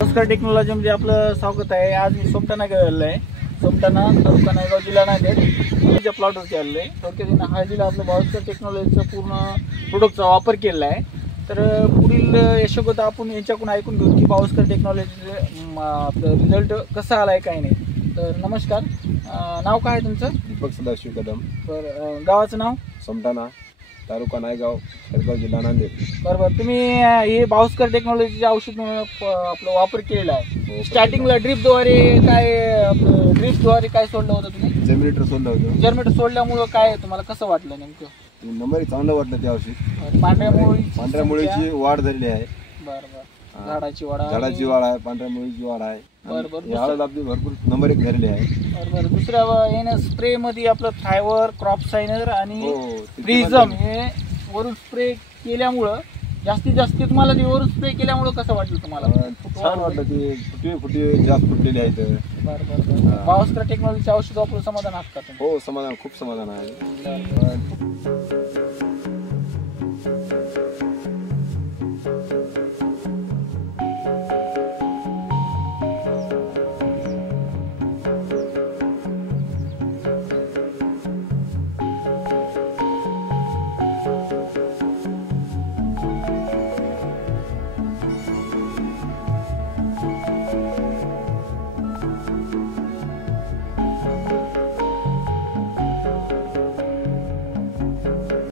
नमस्कार, टेक्नॉलॉजी मध्ये आपलं स्वागत आहे. आज मी सोमठाणा गेलेलो आहे. सोमठाणा तालुका नायगाव जिल्हा नांदेड प्लॉटवरती आलेलो आहे. थोडक्यात हळदीला आपलं बायोस्कर टेक्नॉलॉजीचं पूर्ण प्रोडक्टचा वापर केलेला आहे. तर पुढील यशोगाथा आपण यांच्याकडून ऐकून घेऊ की बायोस्कर टेक्नॉलॉजीचं आपलं रिझल्ट कसा आला आहे काही नाही. तर नमस्कार, नाव काय आहे तुमचं? दीपक सदाशिव कदम. बरं, गावाचं नाव? सोमठाणा तालुका नायगाव खडगाव जिल्हा नांदेड. बरोबर. तुम्ही हे बायोस्कर टेक्नॉलॉजीचे औषध आपलं वापर केलेला आहे. स्टार्टिंगला ड्रिपद्वारे काय सोडलं होतं तुम्ही? जेमिनेटर सोडलं होतं. जर्मिनेटर सोडल्यामुळं काय तुम्हाला कसं वाटलं नेमकं? नंबर चांगलं वाटलं ते औषध. पांढऱ्या मुळीची वाढ झालेली आहे. बरोबर. झाडाची वाढ आहे, पांढऱ्या मुळीची वाढ आहे. बरोबर. हळद आपली भरपूर नंबर 1 झालेली आहे. बरोबर. दुसऱ्या स्प्रे मध्ये आपलं थायवर, क्रॉप सायनर आणि प्रिझम हे वरून स्प्रे केल्यामुळं जास्तीत जास्त तुम्हाला ते वरून स्प्रे केल्यामुळं कसं वाटलं तुम्हाला? छान वाटलं. ते फुटी जास्त फुटलेली आहेत. बरोबर. बायोस्कर टेक्नॉलॉजीचे औषध वापरून समाधान असतात? हो, समाधान, खूप समाधान आहे.